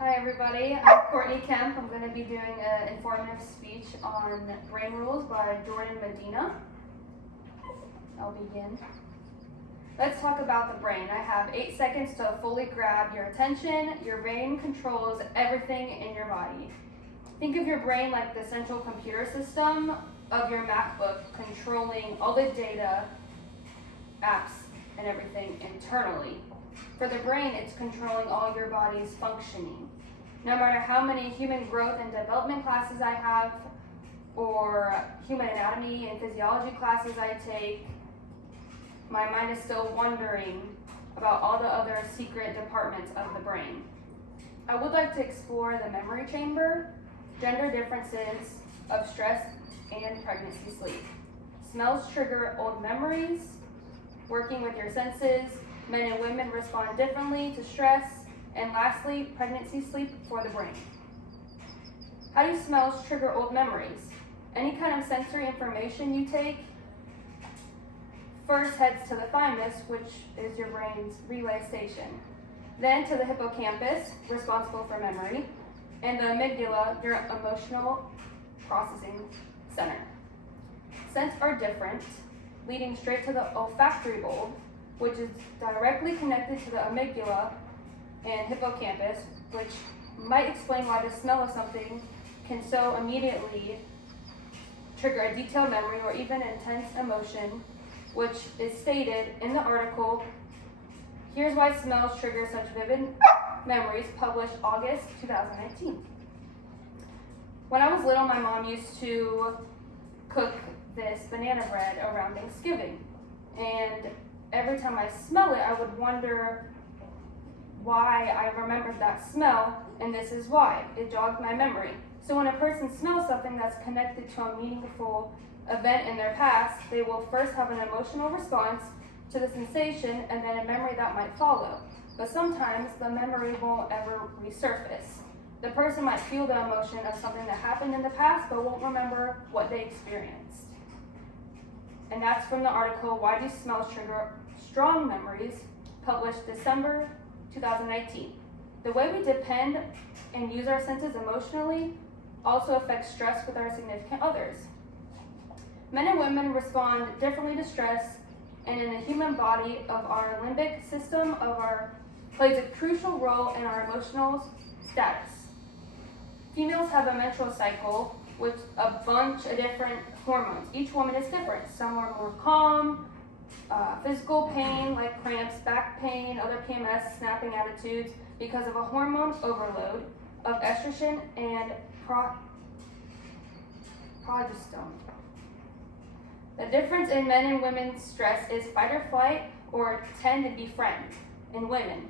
Hi everybody, I'm Courtney Kemp. I'm going to be doing an informative speech on brain rules by Jordan Medina. I'll begin. Let's talk about the brain. I have 8 seconds to fully grab your attention. Your brain controls everything in your body. Think of your brain like the central computer system of your MacBook, controlling all the data, apps, and everything internally. For the brain, it's controlling all your body's functioning. No matter how many human growth and development classes I have, or human anatomy and physiology classes I take, my mind is still wondering about all the other secret departments of the brain. I would like to explore the memory chamber, gender differences of stress and pregnancy sleep. Smells trigger old memories, working with your senses. Men and women respond differently to stress. And lastly, pregnancy sleep for the brain. How do smells trigger old memories? Any kind of sensory information you take first heads to the thymus, which is your brain's relay station. Then to the hippocampus, responsible for memory, and the amygdala, your emotional processing center. Scents are different, leading straight to the olfactory bulb, which is directly connected to the amygdala and hippocampus, which might explain why the smell of something can so immediately trigger a detailed memory or even intense emotion, which is stated in the article, Here's Why Smells Trigger Such Vivid Memories, published August 2019. When I was little, my mom used to cook this banana bread around Thanksgiving, and every time I smell it, I would wonder why I remembered that smell, and this is why. It jogged my memory. So when a person smells something that's connected to a meaningful event in their past, they will first have an emotional response to the sensation and then a memory that might follow. But sometimes the memory won't ever resurface. The person might feel the emotion of something that happened in the past but won't remember what they experienced. And that's from the article, Why Do Smells Trigger Strong Memories, published December 2019. The way we depend and use our senses emotionally also affects stress with our significant others. Men and women respond differently to stress, and in the human body of our limbic system plays a crucial role in our emotional status. Females have a menstrual cycle with a bunch of different hormones. Each woman is different. Some are more calm, physical pain like cramps, back pain, other PMS, snapping attitudes because of a hormone overload of estrogen and progesterone. The difference in men and women's stress is fight or flight or tend to befriend in women.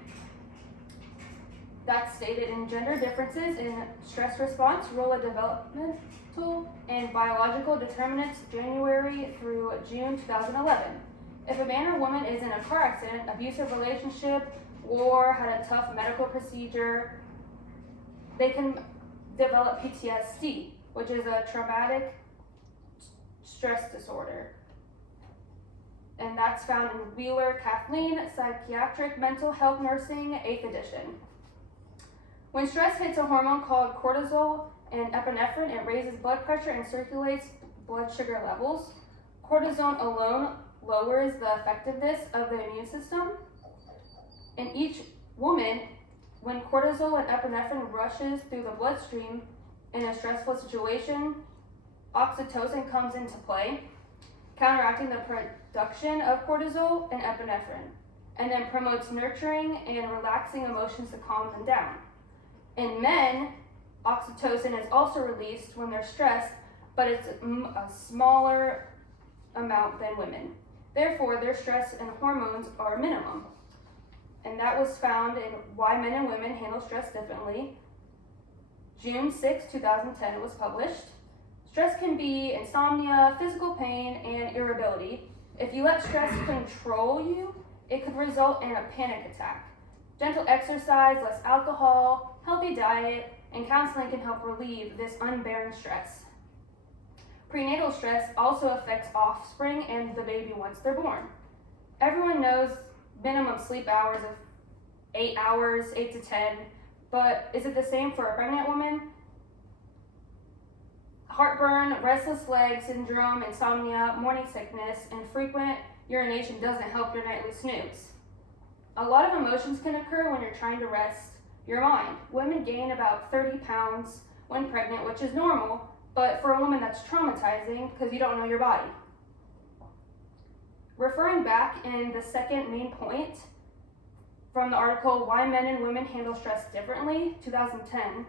That's stated in Gender Differences in Stress Response, Role of Developmental and Biological Determinants, January through June 2011. If a man or woman is in a car accident, abusive relationship, war, had a tough medical procedure, they can develop PTSD, which is a traumatic stress disorder. And that's found in Wheeler, Kathleen, Psychiatric Mental Health Nursing, 8th edition. When stress hits a hormone called cortisol and epinephrine, it raises blood pressure and circulates blood sugar levels. Cortisone alone lowers the effectiveness of the immune system. In each woman, when cortisol and epinephrine rushes through the bloodstream in a stressful situation, oxytocin comes into play, counteracting the production of cortisol and epinephrine, and then promotes nurturing and relaxing emotions to calm them down. In men, oxytocin is also released when they're stressed, but it's a smaller amount than women. Therefore, their stress and hormones are minimum. And that was found in Why Men and Women Handle Stress Differently. June 6, 2010, it was published. Stress can be insomnia, physical pain, and irritability. If you let stress control you, it could result in a panic attack. Gentle exercise, less alcohol, healthy diet, and counseling can help relieve this unbearable stress. Prenatal stress also affects offspring and the baby once they're born. Everyone knows minimum sleep hours of 8 hours, 8 to 10, but is it the same for a pregnant woman? Heartburn, restless leg syndrome, insomnia, morning sickness, and frequent urination doesn't help your nightly snooze. A lot of emotions can occur when you're trying to rest your mind. Women gain about 30 pounds when pregnant, which is normal, but for a woman that's traumatizing because you don't know your body. Referring back in the second main point from the article, Why Men and Women Handle Stress Differently, 2010,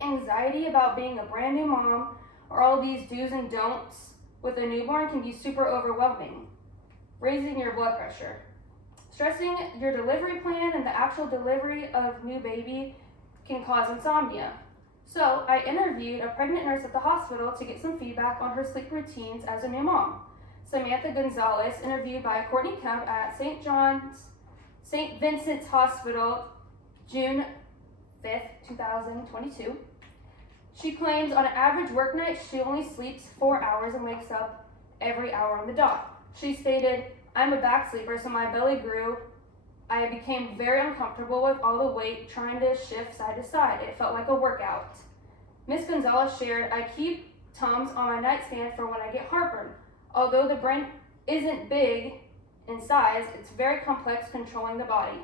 anxiety about being a brand new mom or all these do's and don'ts with a newborn can be super overwhelming. Raising your blood pressure. Stressing your delivery plan and the actual delivery of new baby can cause insomnia. So I interviewed a pregnant nurse at the hospital to get some feedback on her sleep routines as a new mom. Samantha Gonzalez, interviewed by Courtney Kemp at St. Vincent's Hospital, June 5th, 2022. She claims on an average work night, she only sleeps 4 hours and wakes up every hour on the dot. She stated, I'm a back sleeper, so my belly grew. I became very uncomfortable with all the weight trying to shift side to side. It felt like a workout. Ms. Gonzalez shared, I keep Tums on my nightstand for when I get heartburn. Although the brain isn't big in size, it's very complex controlling the body.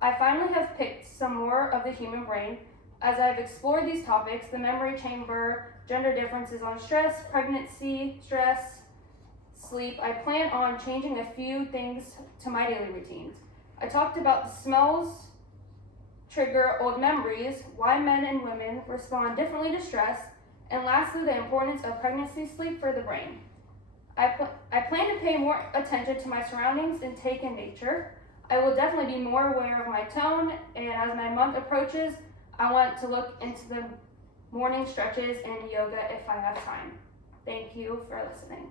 I finally have picked some more of the human brain. As I've explored these topics, the memory chamber, gender differences on stress, pregnancy, stress, sleep, I plan on changing a few things to my daily routines. I talked about the smells trigger old memories, why men and women respond differently to stress, and lastly, the importance of pregnancy sleep for the brain. I plan to pay more attention to my surroundings and take in nature. I will definitely be more aware of my tone, and as my month approaches, I want to look into the morning stretches and yoga if I have time. Thank you for listening.